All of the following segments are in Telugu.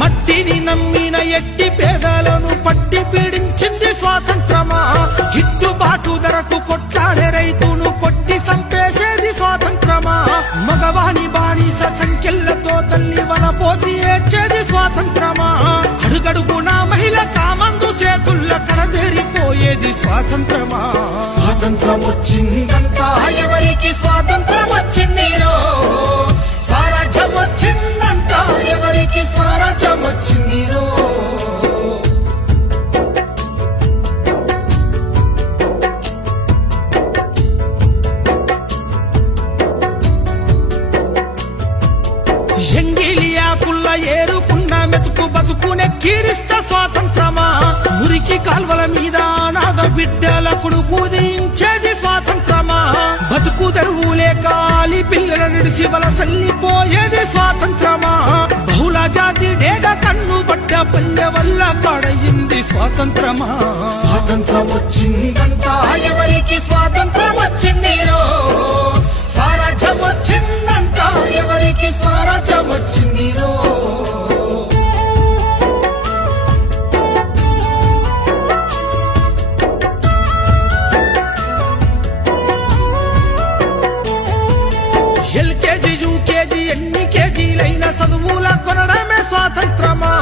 మట్టిని నమ్మిన ఎట్టి పేదలను పట్టి పీడించింది స్వాతంత్రమా? గిట్టుబాటు ధరకు కొట్టాడే రైతును కొట్టి సంపేసేది స్వాతంత్రమా? మగవాణి బానిస సంఖ్యలతో తల్లి వల పోసి ఏడ్చేది స్వాతంత్రమా? అడుగడుగునా మహిళ కామందు చేతుల్ల కడదేరిపోయేది స్వాతంత్రమా? స్వాతంత్రం వచ్చిందంట ఎవరికి స్వాతంత్రమా ఎవరికి స్వరాజ్యం వచ్చిందిరో ఎంగిలియాకుల్ల ఏరుకున్న మెతుకు బతుకునే కీరిస్త స్వాతంత్రమా? మురికి కాల్వల మీద అనాథ బిడ్డల కుదించేది స్వాతంత్రమా? బతుకు తెరువులే కాలి పిల్లల నిడిసి వలసల్లిపోయేది స్వాతంత్రమా పల్లె వల్ల పడయింది స్వాతంత్రమా? స్వాతంత్రం వచ్చిందంట ఎవరికి స్వాతంత్రం వచ్చిందిరో స్వరాజ్యం వచ్చిందంట ఎవరికి స్వరాజ్యం వచ్చిందిరో ఎల్కేజీ యూకేజీ ఎన్ని కేజీలైన చదువుల కొనడమే స్వాతంత్రమా?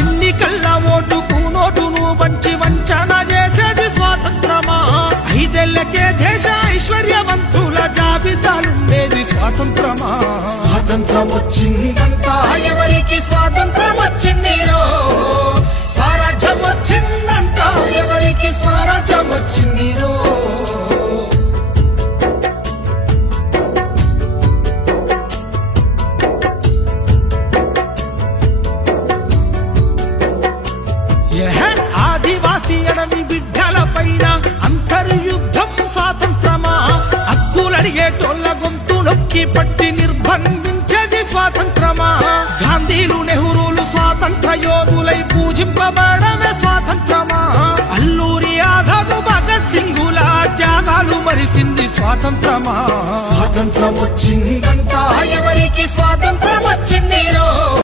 ఎన్నికల్ల ఓటుకు నోటును వంచి వంచన చేసేది స్వాతంత్రమా? ఐదేళ్ళకే దేశ ఐశ్వర్యవంతుల జాబితాలుండేది స్వాతంత్రమా? స్వాతంత్రం వచ్చింది ఆదివాసి బిడ్డల పైన అంతర్యుద్ధం స్వాతంత్రమా? హక్కులడిగేటోళ్ళ గొంతు నొక్కి పట్టి నిర్బంధించేది స్వాతంత్రమా? గాంధీలు నెహ్రూలు స్వాతంత్ర యోధులై పూజింపబడమే స్వాతంత్రమా? అల్లూరి ఆధారు భగత్ సింగుల త్యాగాలు మరిసింది స్వాతంత్రమా? స్వాతంత్రం వచ్చిందంట ఎవరికి స్వాతంత్రం వచ్చింది